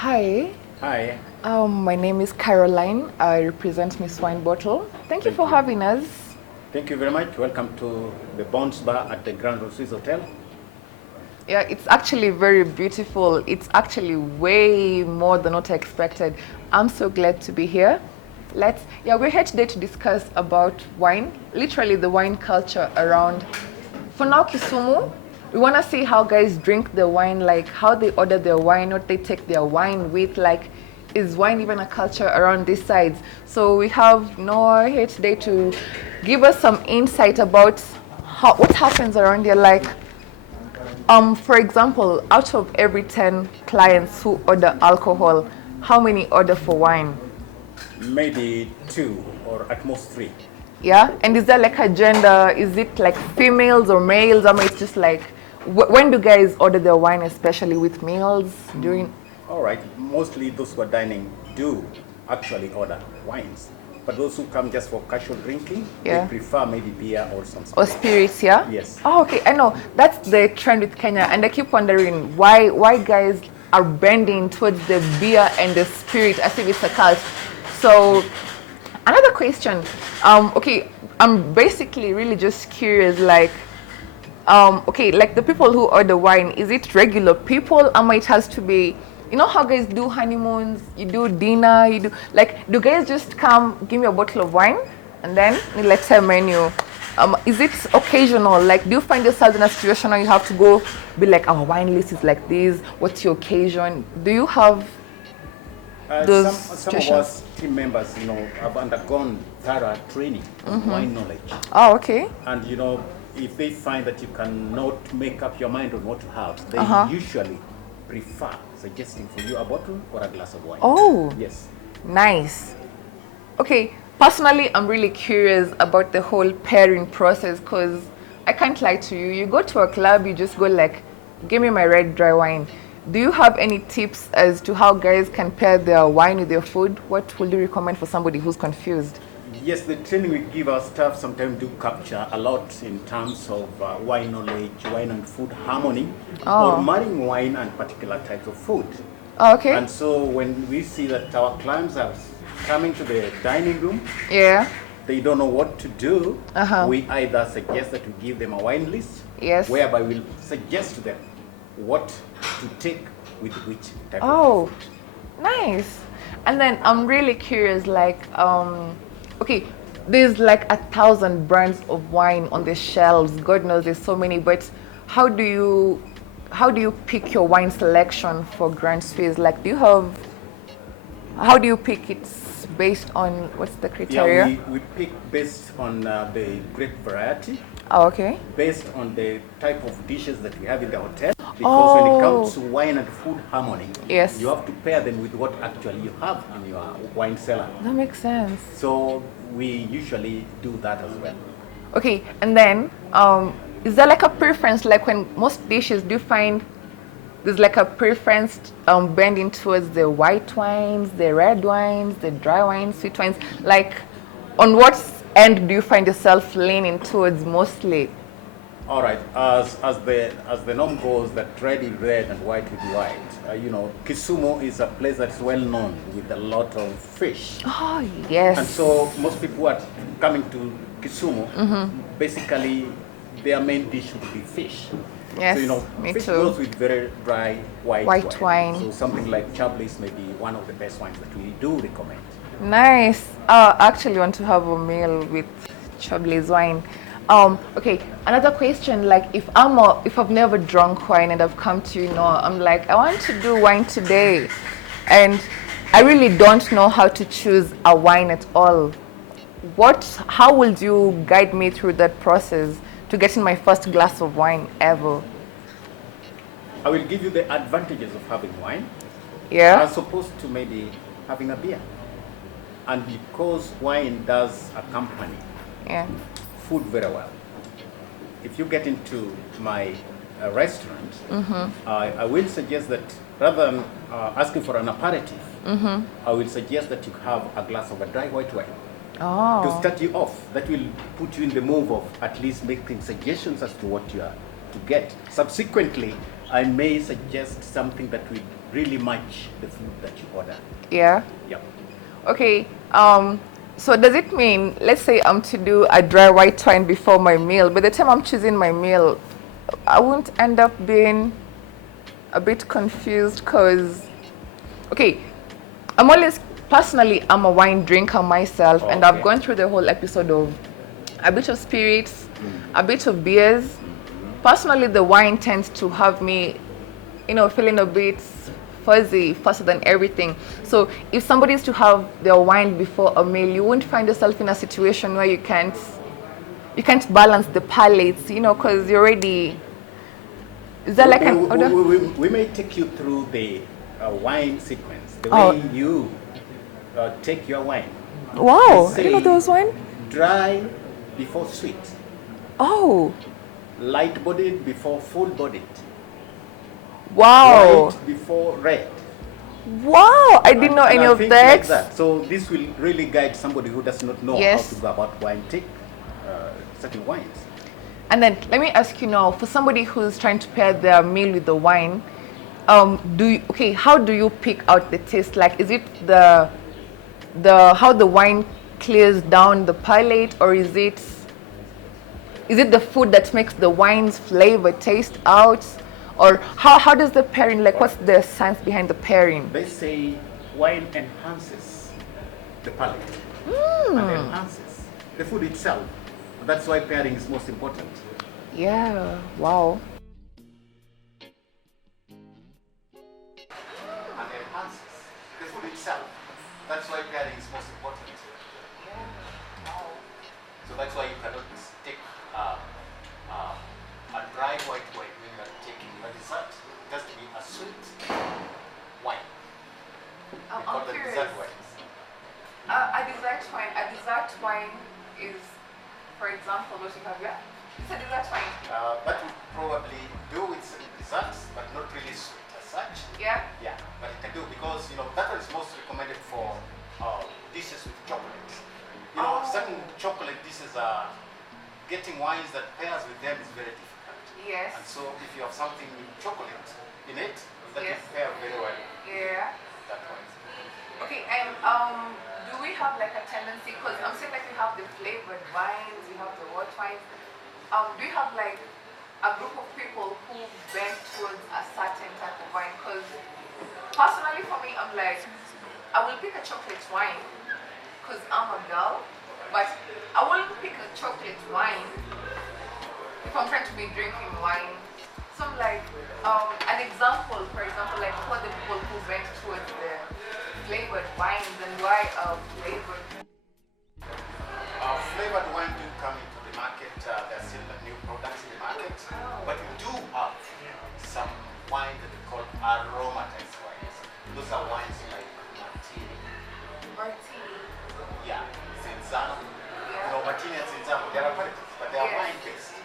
Hi, Hi, my name is Caroline. I represent Miss Wine Bottle. Thank you thank for you. having us. Thank you very much. Welcome to the Bounce Bar at the Grand Swiss Hotel. Yeah, it's actually very beautiful. It's actually way more than what I expected. I'm so glad to be here. We're here today to discuss about wine, literally the wine culture around, for now, Kisumu. We want to see how guys drink the wine, like how they order their wine, what they take their wine with, like, is wine even a culture around these sides? So we have Noah here today to give us some insight about what happens around here, like, for example, out of every 10 clients who order alcohol, how many order for wine? Maybe two or at most three. Yeah, and is there like a gender? Is it like females or males? I mean, it's just like, when do guys order their wine, especially with meals during? All right, mostly those who are dining do actually order wines. But those who come just for casual drinking, they Yeah. prefer maybe beer or some Or spirits. spirits, yeah? Yes. Oh, okay. I know that's the trend with Kenya, and I keep wondering why guys are bending towards the beer and the spirit as if it's a cult. So, another question. Okay, I'm basically really just curious, like, okay, like the people who order wine, is it regular people? It has to be, you know how guys do honeymoons, you do dinner, you do, like, do guys just come, give me a bottle of wine, and then let's say menu? Is it occasional? Like, do you find yourself in a situation where you have to go, be like, our wine list is like this, what's your occasion? Do you have those Some of situations? us team members, have undergone thorough training on wine knowledge. Oh, okay. And, if they find that you cannot make up your mind on what to have, they usually prefer suggesting for you a bottle or a glass of wine. Oh, Yes. nice. Okay, personally, I'm really curious about the whole pairing process because I can't lie to you. You go to a club, you just go like, give me my red dry wine. Do you have any tips as to how guys can pair their wine with their food? What would you recommend for somebody who's confused? Yes, the training we give our staff sometimes do capture a lot in terms of wine knowledge, wine and food harmony, or marrying wine and particular types of food. Oh, okay. And so when we see that our clients are coming to the dining room, Yeah. they don't know what to do, we either suggest that we give them a wine list, Yes. whereby we'll suggest to them what to take with which type Oh, of food. nice. And then I'm really curious, like, okay, there's like 1,000 brands of wine on the shelves. God knows there's so many, but how do you pick your wine selection for Grand Suisse? Like, how do you pick it based on what's the criteria? Yeah, we pick based on the grape variety, Oh, okay. based on the type of dishes that we have in the hotel. Because when it comes to wine and food harmony, Yes. you have to pair them with what actually you have in your wine cellar. That makes sense. So we usually do that as well. Okay, and then is there like a preference? Like when most dishes, do you find there's like a preference bending towards the white wines, the red wines, the dry wines, sweet wines? Like, on what end do you find yourself leaning towards mostly? All right, as the norm goes, that red is red and white is white. Kisumu is a place that's well known with a lot of fish. Oh, yes. And so most people who are coming to Kisumu, basically their main dish would be fish. Yes, So, me fish too. goes with very dry white wine. So something like Chablis may be one of the best wines that we do recommend. Nice. I actually want to have a meal with Chablis wine. Okay, another question, like if I've never drunk wine and I've come to I'm like, I want to do wine today, and I really don't know how to choose a wine at all. How would you guide me through that process to getting my first glass of wine ever? I will give you the advantages of having wine Yeah. as opposed to maybe having a beer. And because wine does accompany Yeah. food very well. If you get into my restaurant, I will suggest that rather than asking for an aperitif, I will suggest that you have a glass of a dry white wine to Oh. start you off. That will put you in the move of at least making suggestions as to what you are to get. Subsequently, I may suggest something that will really match the food that you order. Yeah. Yep. Okay. So does it mean, let's say I'm to do a dry white wine before my meal, by the time I'm choosing my meal, I won't end up being a bit confused because, okay, I'm always, personally, I'm a wine drinker myself, and I've gone through the whole episode of a bit of spirits, a bit of beers. Personally, the wine tends to have me, feeling a bit fuzzy, faster than everything. So if somebody is to have their wine before a meal, you won't find yourself in a situation where you can't balance the palates, because you're already. Is that like an order? We may take you through the wine sequence, the way you take your wine. Wow, I didn't know there was wine. Dry before sweet. Oh. Light-bodied before full-bodied. Wow. White before red. Wow, I didn't know any of that. Like that. So this will really guide somebody who does not know how to go about wine, take certain wines. And then let me ask you now, for somebody who's trying to pair their meal with the wine, how do you pick out the taste? Like, is it the how the wine clears down the palate, or is it the food that makes the wine's flavor taste out? Or how does the pairing, like, what's the science behind the pairing? They say wine enhances the palate and enhances the food itself. That's why pairing is most important. Yeah, wow. And enhances the food itself. That's why pairing is most important. Yeah, wow. So that's why you cannot take a dry white wine when you are taking a dessert. It has to be a sweet wine. We call them dessert wines. A dessert wine is, for example, what you have here. It's a dessert wine. That would probably do with desserts, but not really sweet as such. Yeah. Yeah, but it can do because that one is most recommended for dishes with chocolate. Certain chocolate dishes are getting wines that pairs with them is very difficult. Yes. And so if you have something with chocolate in it, that will pair very well. Yeah. That one. Okay, and do we have like a tendency, because I'm saying like we have the flavored wines, we have the white wines. Do you have like a group of people who bend towards a certain type of wine? Because personally for me, I'm like, I will pick a chocolate wine because I'm a girl, but I wouldn't pick a chocolate wine if I'm trying to be drinking wine. So I'm like, an example, for example, like who are the people who bend towards the flavored wines and why flavored? Flavored wine do come into the market. There are still new products in the market, but we do have some wine that we call aromatized wines. Those are wines like martini. Martini. Yeah, Cinzano. Yeah. Martini and Cinzano, they are aperitifs, but they are wine-based.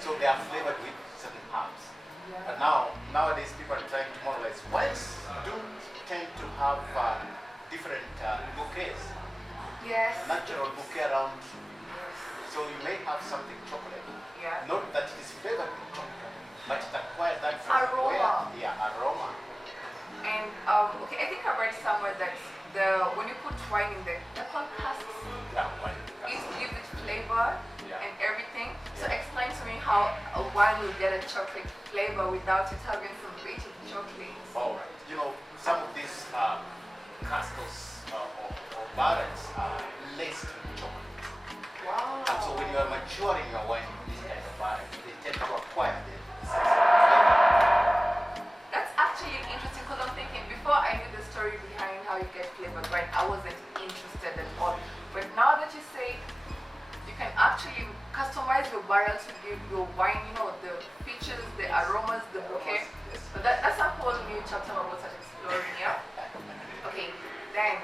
So they are flavored with certain herbs. Yeah. But nowadays people are trying to modelize. Wines do tend to have different bouquets. Yes. Natural bouquet around. So you may have something chocolate. Yeah. Not that it is flavored with chocolate, but it acquires that from aroma. Aroma. And I think I read somewhere that when you put wine in they're called casks. Yeah, wine. It gives it flavor and everything. So explain to me how a wine will get a chocolate flavor without it having some bit of chocolate. All right. Some of these casks or barrels are laced with chocolate. Wow. And so when you are maturing your wine with this kind of barrels, they tend to acquire the sense of flavor. That's actually interesting because I'm thinking before I knew the story behind how you get flavored wine, I wasn't interested at all. But now that you say you can actually customize your barrel to give your wine, the features, the aromas, the bouquet. So that's a whole new chapter I'm about to start exploring, yeah? Okay, then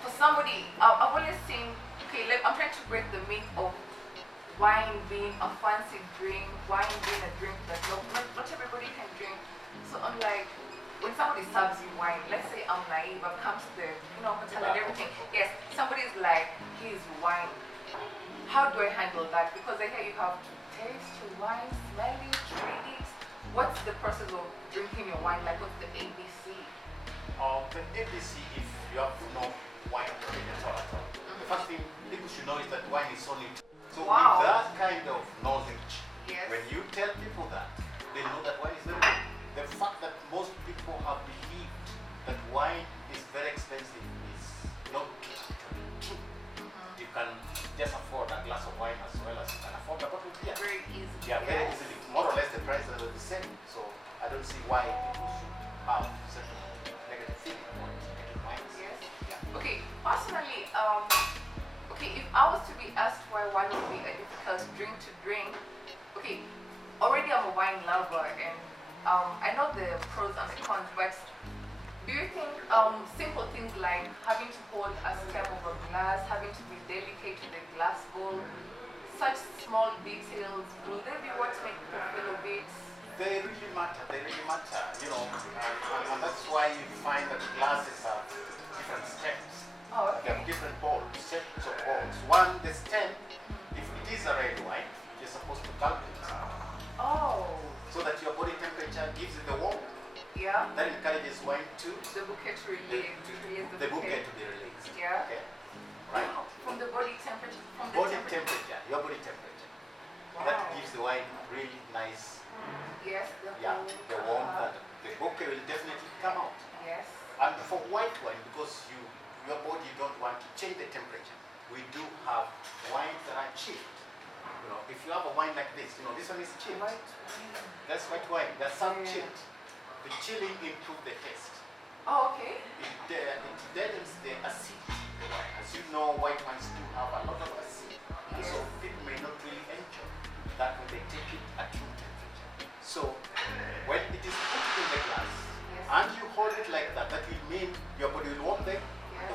for somebody, I've always seen, I'm trying to break the myth of wine being a fancy drink, wine being a drink that not everybody can drink. So I'm like, when somebody serves you wine, let's say I'm naive, I've come to the hotel and everything. Yes, somebody's like, here's wine. How do I handle that? Because I hear you have to taste your wine, smell it, read it. what's the process of drinking your wine? Like, what's the ABC? The ABC, if you have no wine at all. The first thing people should know is that wine is only. So Wow. with that kind of knowledge, Yes. when you tell people that, they know that wine is very good. The fact that most people have believed that wine is very expensive is not true. You can just afford a glass of wine as well as you can afford a bottle of beer. Very easy. Yeah, very easily. More or less the prices are the same. So I don't see why people should have certain negative feeling about drinking wine. Yes. Yeah. Okay. Personally, okay, if I was to be asked why wine would be a difficult drink to drink, okay, already I'm a wine lover and I know the pros and the cons, but do you think simple things like having to hold a stem of a glass, having to be delicate to the glass bowl, such small details, will they be what make people feel a bit? They really matter. They really matter. You know, and that's why you find that glasses have different stems. Oh, They okay. have different bowls, sets of bowls. One, the stem, if it is a red wine, you're supposed to calculate Oh, so that your body temperature gives it the warmth. yeah. That encourages wine to The bouquet to release the bouquet to be released. Yeah. Okay. Right. From the body temperature. From the Body temperature, your body temperature. That Wow. gives the wine really nice, Yes, the yeah, whole, the warmth, and the bouquet will definitely come out. yes. And for white wine, because your body don't want to change the temperature, we do have wines that are chilled. You know, if you have a wine like this, you know, this one is chilled. White. That's white wine. That's some Yeah. chilled. The chilling improves the taste. Oh, okay. It deadens the acid in the wine. As you know, white wines do have a lot of acid. And so Yes. people may not really enjoy that when they take it at room temperature. So when it is put in the glass Yes. and you hold it like that, that will mean your body will warm the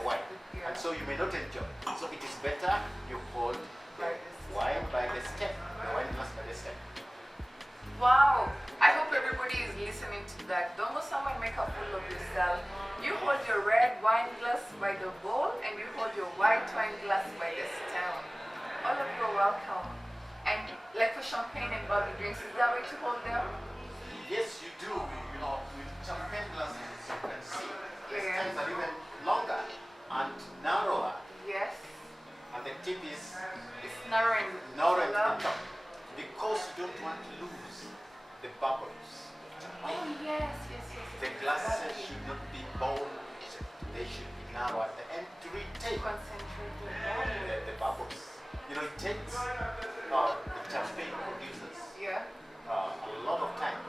wine. Yeah. And so you may not enjoy. So it is better you hold the By the wine by the stem, the wine glass by the stem. Wow. I hope everybody is listening to that. Don't go somewhere and make a fool of yourself. You hold your red wine glass by the bowl and you hold your white wine glass by the stem. All of you are welcome. And like for champagne and bubbly drinks, is that way to hold them? Yes, you do. You know, with champagne glasses, you can see the Yeah. stems are even longer and narrower, Yes. and the tip is It's narrowing. narrower Hello? at the top because you don't want to lose the bubbles. Oh yes, yes, yes. The glasses should not be bowl shaped. They should be narrow at the end to retain Concentrated. the bubbles. You know, it takes the champagne producers Yeah. a lot of time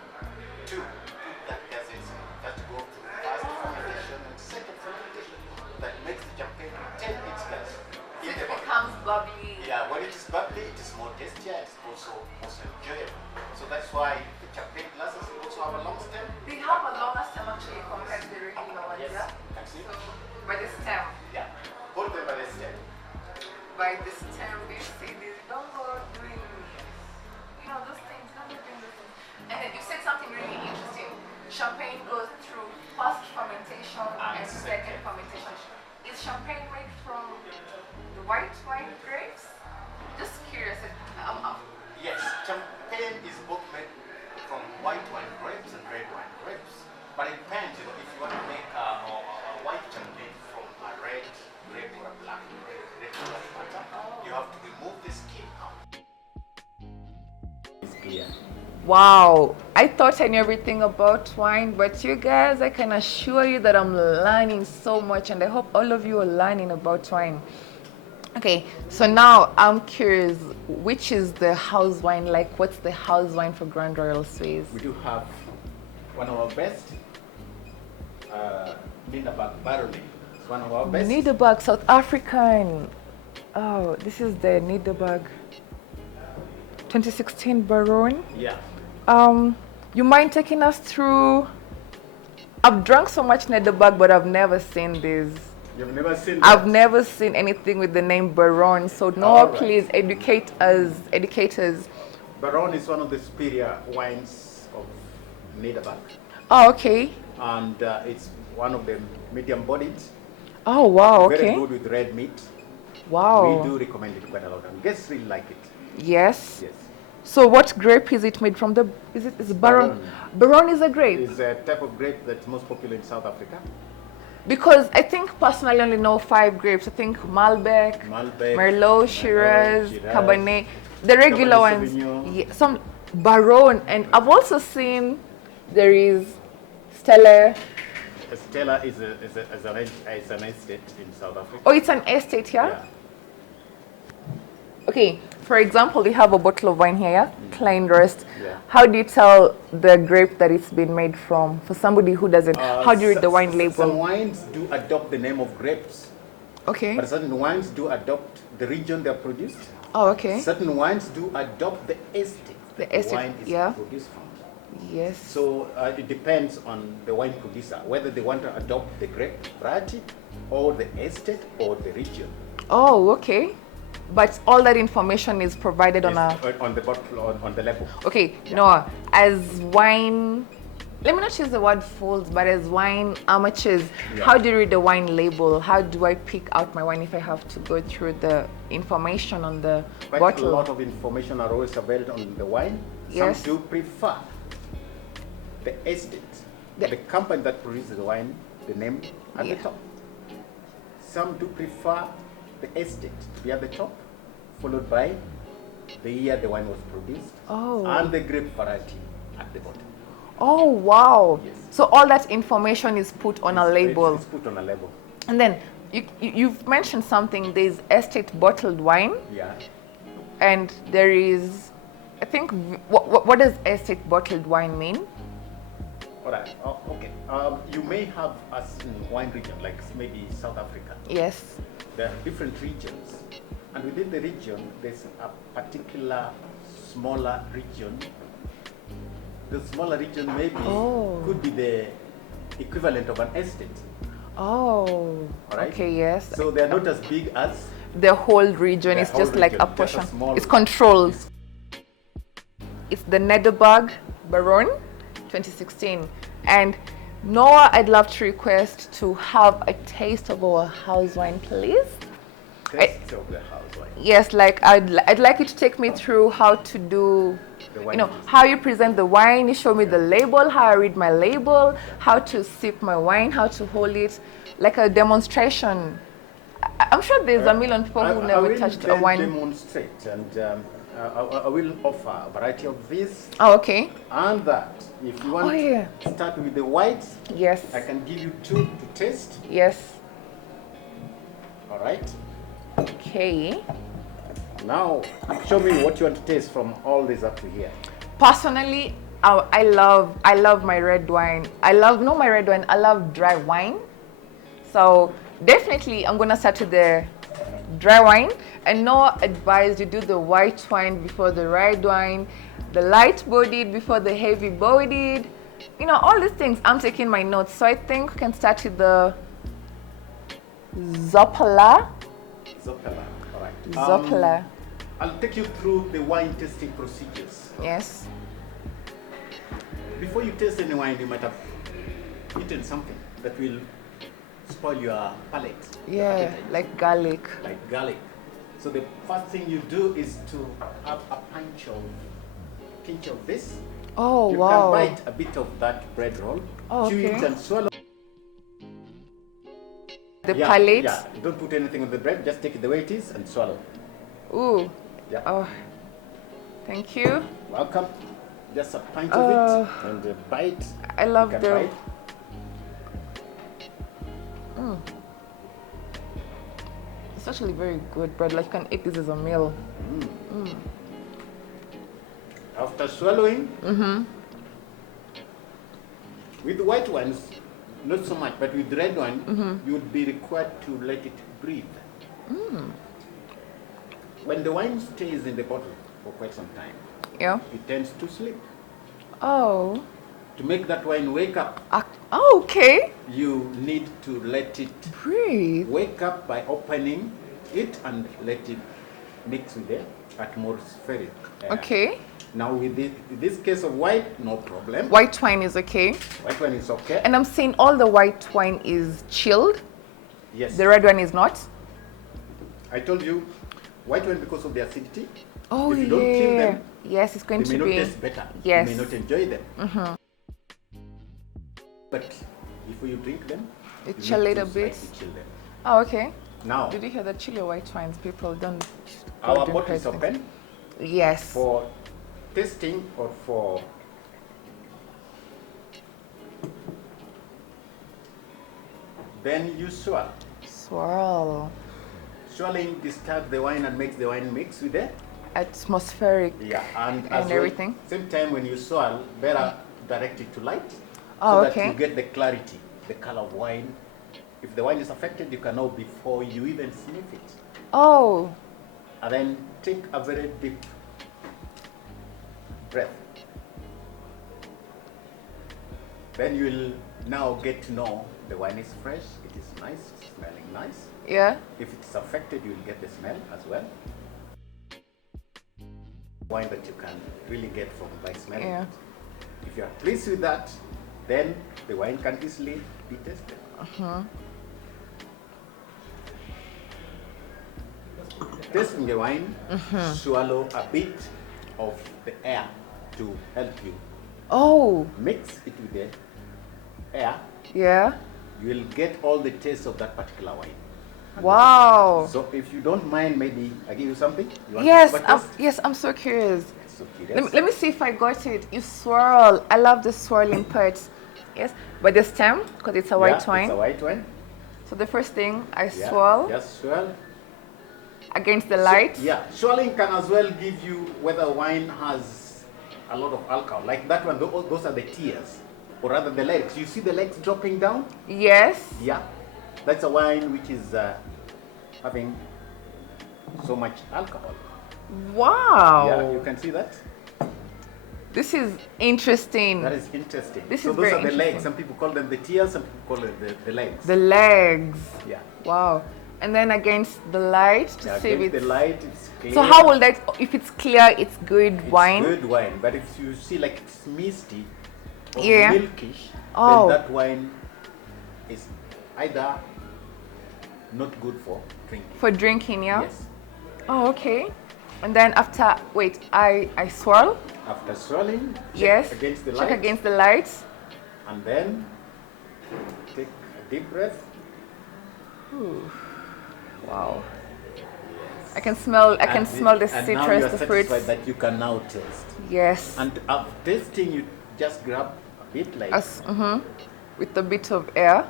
to put that gas in. It has to go through first fermentation and second fermentation that makes the champagne retain its gas in It the bottle. becomes bubbly. Yeah, when it is bubbly, it is more tastier, it's also most enjoyable. So that's why the champagne glasses also have a long stem. They have a longer stem actually compared to the regular ones, Yes, yeah? you can see. So by the stem. Yeah, hold them by the stem. By the stem, you see this. Don't go doing, you know, those things. Don't go doing those things. And then you said something really interesting. Champagne goes through first fermentation and second fermentation. Is champagne made from the white wine grapes? Just curious. Yes, champagne is both made from white wine grapes and red wine grapes. But it depends, you know, if you want to make a white champagne from a red grape or a black grape, red or black matter, you have to remove the skin out. It's clear. Wow, I thought I knew everything about wine, but you guys, I can assure you that I'm learning so much, and I hope all of you are learning about wine. Okay, so now I'm curious, which is the house wine? Like, what's the house wine for Grand Royal Suisse? We do have one of our best, Lindeberg Barley. It's one of our best. Nederburg, South African. Oh, this is the Nederburg 2016 Baron. Yeah. You mind taking us through? I've drunk so much Nederburg, but I've never seen this. You've never seen I've that? never seen anything with the name Baron. So no, All right. please educate us, educators. Baron is one of the superior wines of Nederburg. Oh, okay. And it's one of the medium-bodied. Oh, wow. Very Okay. good with red meat. Wow. We do recommend it quite a lot, and guests really like it. Yes. Yes. So what grape is it made from? Is it Baron? Baron is a grape. It's a type of grape that's most popular in South Africa. Because I think personally I only know 5 grapes. I think Malbec, Merlot, Shiraz, Cabernet, the regular Cabernet ones. Sauvignon. Yeah, some Baron, and I've also seen there is Stella. Stella is an estate in South Africa. Oh, it's an estate here? Yeah. Okay, for example, we have a bottle of wine here, yeah? Kleinrest. Yeah. How do you tell the grape that it's been made from? For somebody who doesn't, how do you read the wine label? Some wines do adopt the name of grapes. Okay. But certain wines do adopt the region they're produced. Oh, okay. Certain wines do adopt the estate The estate, wine is yeah. produced from. Yes. So it depends on the wine producer, whether they want to adopt the grape variety or the estate or the region. Oh, okay. But all that information is provided on the bottle, on the label. Okay, Yeah. no, as wine, let me not use the word fools, but as wine amateurs, Yeah. how do you read the wine label? How do I pick out my wine if I have to go through the information on the Quite bottle? a lot of information are always available on the wine. Yes. Some do prefer the estate, the company that produces the wine, the name at Yeah. the top. Some do prefer the estate to be at the top, followed by the year the wine was produced, and the grape variety at the bottom. Oh, wow. Yes. So all that information is put on a label. It's put on a label. And then you've mentioned something, there's estate bottled wine, Yeah. and there is, I think, what does estate bottled wine mean? All right. Okay. You may have a wine region, like maybe South Africa. Yes. There are different regions, and within the region, there's a particular smaller region. The smaller region maybe could be the equivalent of an estate. Oh, All right? okay, yes. So they're not as big as The whole region the is whole just like region, a just portion. small- It's controlled. It's the Nederberg Baron 2016. And Noah, I'd love to request to have a taste of our house wine, please. taste of the house wine. Yes, like I'd like you to take me through how to do, The you wine know, tasting. how you present the wine, you show me the label, how I read my label, how to sip my wine, how to hold it, like a demonstration. I'm sure there's a million people who never touched a wine. Demonstrate, and I will offer a variety of this Oh, okay. and that. If you want to start with the whites, Yes. I can give you 2 to taste. Yes. All right. Okay. Now, show me what you want to taste from all these up to here. Personally, I love my red wine. I love dry wine. So definitely I'm gonna start with the dry wine, and Noah advised you do the white wine before the red wine, the light bodied before the heavy bodied. You know, all these things, I'm taking my notes. So I think we can start with the Zoppala. Zoppala, all right. Zoppala. I'll take you through the wine tasting procedures. Yes. Before you taste any wine, you might have eaten something that will spoil your palate. Yeah, appetite, like garlic. like garlic. So the first thing you do is to have a pinch of this. Oh, You wow. can bite a bit of that bread roll, Oh, chew it okay. and swallow. The palate. Yeah, don't put anything on the bread, just take it the way it is and swallow. Ooh. Yeah. Oh. Thank you. Welcome. Just a pinch of it and a bite. I love You can the. bite. It's actually very good bread. Like you can eat this as a meal. After swallowing, with white wines, not so much, but with red wine, you would be required to let it breathe. When the wine stays in the bottle for quite some time, Yeah. it tends to sleep. Oh. To make that wine wake up, Oh, okay. you need to let it Breathe. wake up by opening it and let it mix with the atmospheric air. Okay. Now with this case of white, no problem. White wine is okay. White wine is okay. And I'm saying all the white wine is chilled. Yes. The red one is not. I told you, white wine because of the acidity. Oh, if you don't kill them, Yes, it's going They may to not be. taste better. Yes. You may not enjoy them. But before you drink them, You you chill need it a to bit. slightly chill them. Oh, okay. Now, Did you hear that chili white wines? People don't. our drink bottle is things. open Yes. for tasting or for then you swirl. Swirl. Swirling disturbs the wine and makes the wine mix with it. Atmospheric. Yeah, and And as well, everything. same time when you swirl, better direct it to light Oh, so that okay. you get the clarity, the color of wine. If the wine is affected, you can know before you even sniff it. Oh, And then take a very deep breath. Then you will now get to know the wine is fresh, it is nice, it's smelling nice. yeah. If it's affected, you will get the smell as well. Wine that you can really get from by smelling Yeah. it. If you are pleased with that, then the wine can easily be tasted. Tasting the wine, swallow a bit of the air to help you. Oh, Mix it with the air, yeah. you will get all the taste of that particular wine. Wow. So if you don't mind, maybe I give you something? You want Yes, to have a taste? yes, I'm so curious. So curious. Let me see if I got it. You swirl. I love the swirling parts. Yes, but the stem, because it's a white wine. It's a white wine. So the first thing, I Yeah, swirl just swirl. against the light. Yeah, swirling can as well give you whether wine has a lot of alcohol. Like that one, those are the tears, or rather the legs. You see the legs dropping down? Yes. Yeah, that's a wine which is having so much alcohol. Wow. Yeah, you can see that. This is interesting. That is interesting. This so is those very are the legs. interesting. Some people call them the tears. Some people call it the legs. The legs. Yeah. Wow. And then against the light to Yeah, see if against it's. the light, it's clear. So how will that? If it's clear, it's good It's wine. good wine. But if you see like it's misty or Yeah. milkish, Oh. then that wine is either not good for drinking. For drinking, yeah. Yes. Oh, okay. And then after, wait, I swirl. After swirling, check Yes. against the Check light, against the lights. and then take a deep breath. Wow. I can smell. I can And smell the and now citrus, you are the satisfied fruits. that you can now taste. Yes. And after tasting, you just grab a bit like With a bit of air.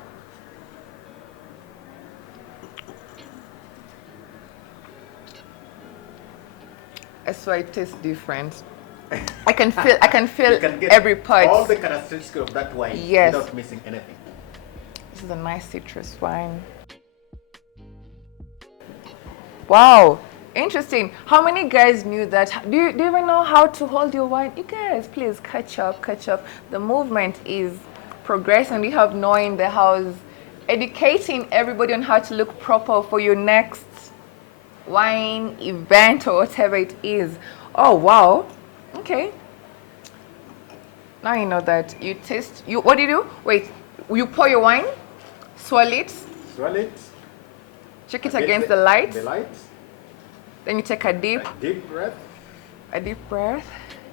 That's why it tastes different. I can feel. I can feel you can get every part. all the characteristics of that wine Yes. without missing anything. This is a nice citrus wine. Wow, interesting. How many guys knew that? Do you even know how to hold your wine? You guys, please catch up, catch up. The movement is progressing. We have Noah in the house, educating everybody on how to look proper for your next wine event or whatever it is. Oh wow. Okay. Now you know that you taste. You what do you do? Wait, you pour your wine, swirl it, Swirl it. check it against the light. The light. Then you take a deep breath.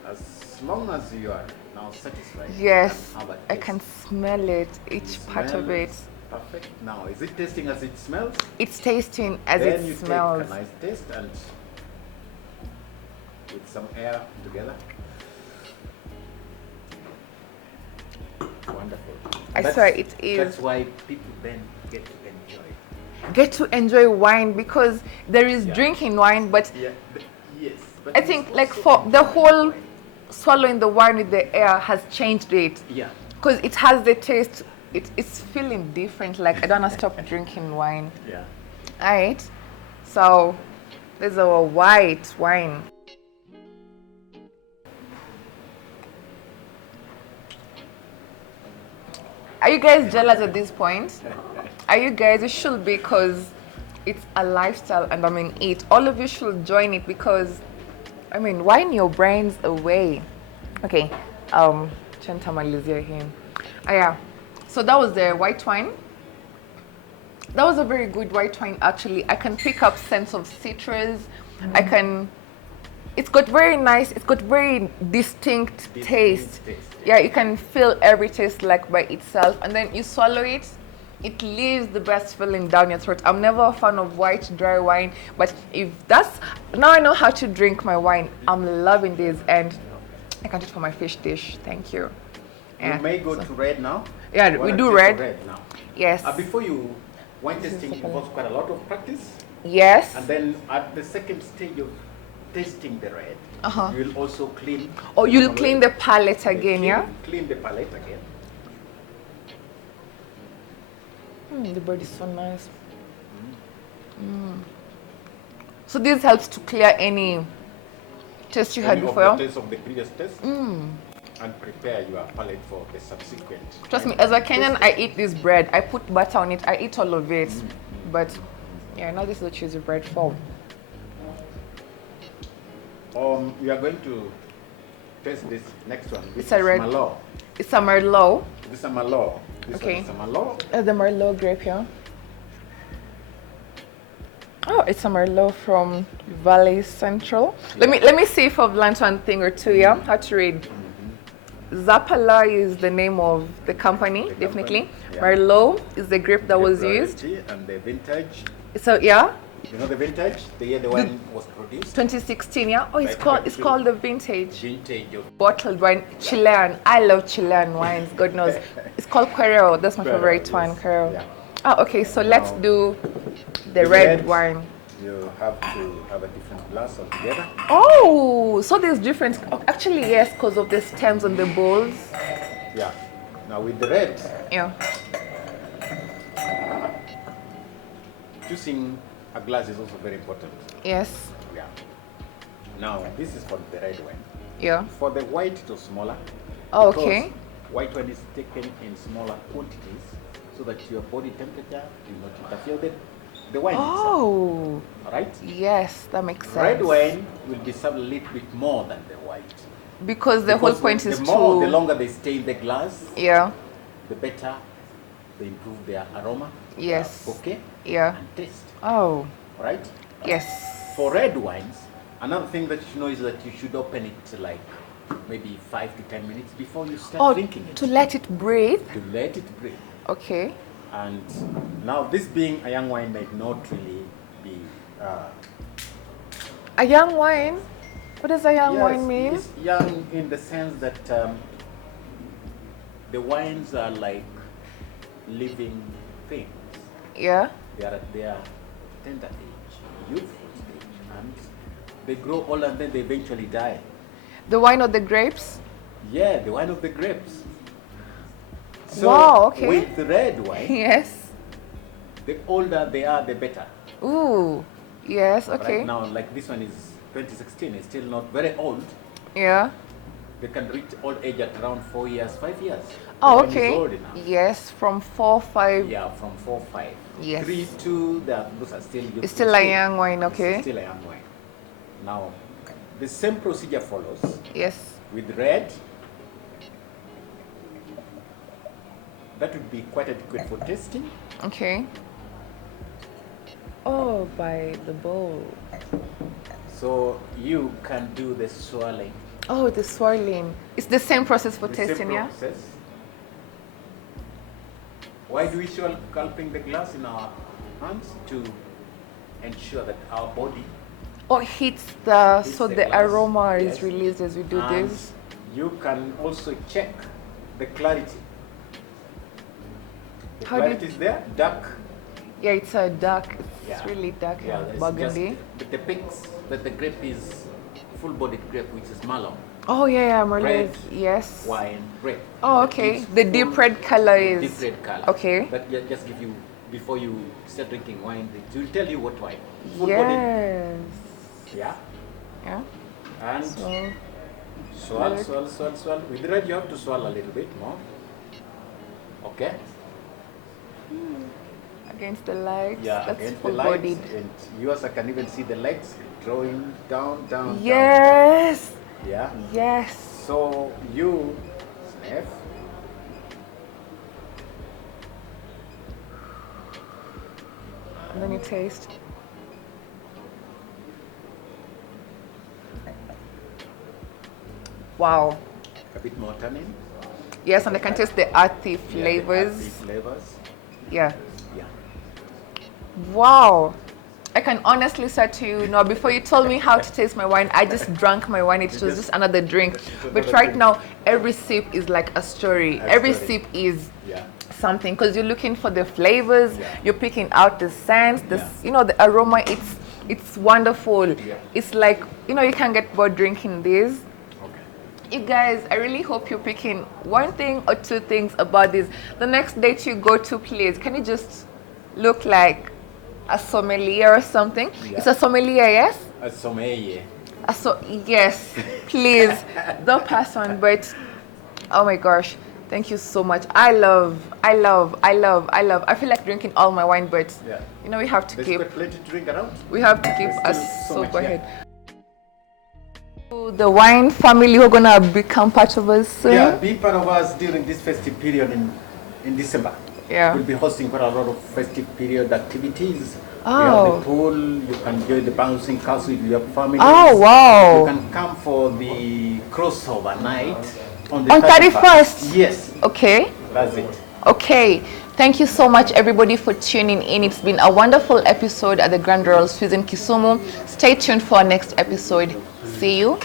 As long as you are now satisfied. Yes, you can have a I taste. can smell it, each part of it. Smells perfect. Now, is it tasting as it smells? It's tasting as Then it you smells. take a nice taste and with some air together. Wonderful. I swear it is. That's why people then get to enjoy. Get to enjoy wine because there is Yeah. drinking wine, but Yeah. Yes. But I it's think like also for the enjoying whole wine. swallowing the wine with the air has changed it. Yeah. Because it has the taste, it's feeling different. Like I don't want to stop drinking wine. Yeah. Alright, so there's our white wine. Are you guys jealous at this point? Are you guys? You should be because it's a lifestyle and I mean it. All of you should join it because I mean wine your brains away. Okay, Chantamalizia here. Yeah. So that was the white wine. That was a very good white wine actually. I can pick up scents of citrus. I can It's got very nice, it's got very distinct taste. taste, Yeah, you can feel every taste like by itself, and then you swallow it, it leaves the best feeling down your throat. I'm never a fan of white dry wine, but if that's, now I know how to drink my wine. I'm loving this, and I can't eat for my fish dish. Thank you. You may go to red now. Yeah, You we wanna do taste red. now. Yes. Before you, wine tasting involves quite a lot of practice. Yes. And then at the second stage of tasting the red, you'll also clean. Oh, you'll clean the palate again, yeah? Clean the palate again. The bread is so nice. So this helps to clear any taste you had Any of before. the taste of the previous test. And prepare your palate for the subsequent. Trust me, as a Kenyan, I eat this bread. I put butter on it. I eat all of it. But yeah, now this is the cheesy bread form. We are going to taste this next one. It's a red. Merlot. It's a Merlot. This is a Merlot. This Okay. one is a Merlot. The Merlot grape here. Oh, it's a Merlot from Valley Central. Let me see if I've learned one thing or two. Yeah, how to read. Zapala is the name of the company, definitely. Yeah. Merlot is the grape that was used. And the vintage. So yeah, You know the vintage? The year the wine was produced. 2016. Yeah. Oh, it's Like called the vintage. Vintage of Bottled wine, Chilean. I love Chilean wines. God knows. It's called Quero. That's my Quero, favorite wine, yes. Quero. Yeah. Oh, okay. So let's Now, do the the red red. wine. You have to have a different glass altogether. Oh, so there's different. Oh, actually, yes, because of the stems on the bowls. Yeah. Now with the red, Yeah. choosing a glass is also very important. Yes. Yeah. Now this is for the red wine. Yeah. For the white, it was smaller. Oh, because okay. White wine is taken in smaller quantities so that your body temperature will not interfere with the wine itself. Oh, All right. yes, that makes sense. Red wine will be served a little bit more than the white. Because the whole Because point the is more, to. the longer they stay in the glass, Yeah. the better they improve their aroma, Yes. their bouquet, Yeah. and taste. Oh, All right. yes. For red wines, another thing that you should know is that you should open it like maybe 5 to 10 minutes before you start Oh, drinking it. to let it breathe. To let it breathe. Okay. And now, this being a young wine might not really be. A young wine. What does a young Yes, wine mean? it's young in the sense that the wines are like living things. Yeah. They are at their tender age, youthful stage, and they grow old and then they eventually die. The wine or the grapes? Yeah, the wine of the grapes. So Wow, okay. with the red wine, Yes. the older they are, the better. Ooh. Yes. Okay. Right now, like this one is 2016, it's still not very old. Yeah. They can reach old age at around 4 years, 5 years. Oh, The wine is okay. old enough. Yes, from 4, 5. Yeah, from 4, 5. Yes. 3, 2, those are still youthful It's still a stage. young wine, It's okay? still a young wine. Now, the same procedure follows Yes. with red. That would be quite adequate for tasting. Okay. Oh, by the bowl. So you can do the swirling. Oh, the swirling. It's the same process for The same tasting, yeah? process. Why do we swirl gulping the glass in our hands? To ensure that our body Oh, hits the, hits so the the glass. aroma Yes. is released as we do And this. you can also check the clarity. The How do you- clarity is there, dark. Yeah, it's a dark, it's Yeah. really dark Yeah, and it's burgundy. just it depicts that the grape is full-bodied grape, which is Merlot. Oh, yeah, yeah, Merlot. Red Yes. wine grape. Oh, That okay. gives The deep full- red color the is. deep red color. Okay. That just give you, before you start drinking wine, it will tell you what wine. Full-bodied. Yes. Yeah. Yeah. And So, swirl, swirl, swirl, swirl. With the red, you have to swirl a little bit more. Okay. against the lights. Yeah, That's against the full lights. bodied. And yours, I can even see the lights drawing down, down, Yes. down. Yeah. Yes. So you sniff. And then you taste. Wow. A bit more tannin. Yes, and I can taste the earthy Yeah, the flavors. earthy flavors. Yeah. Yeah. Wow. I can honestly say to you now, before you told me how to taste my wine, I just drank my wine. It was just another drink. But right now, every sip is like a story. Every sip is something, because you're looking for the flavors. You're picking out the scents, the aroma. It's wonderful. It's like, you can't get bored drinking this. You guys, I really hope you're picking one thing or two things about this. The next date you go to, please, can you just look like a sommelier or something? It's a sommelier, yes? A sommelier. Yes, please. Don't pass on, but oh my gosh, thank you so much. I feel like drinking all my wine, but we have to keep. There's plenty to drink around. We have to keep There's us so sober much, head. The wine family who are gonna become part of us soon. Yeah, be part of us during this festive period in December. Yeah. We'll be hosting quite a lot of festive period activities. Oh. We have the pool, you can enjoy the bouncing castle with your family. Oh, wow. You can come for the crossover night on the 31st. Yes. Okay. That's it. Okay. Thank you so much, everybody, for tuning in. It's been a wonderful episode at the Grand Royal Suites in Kisumu. Stay tuned for our next episode. See you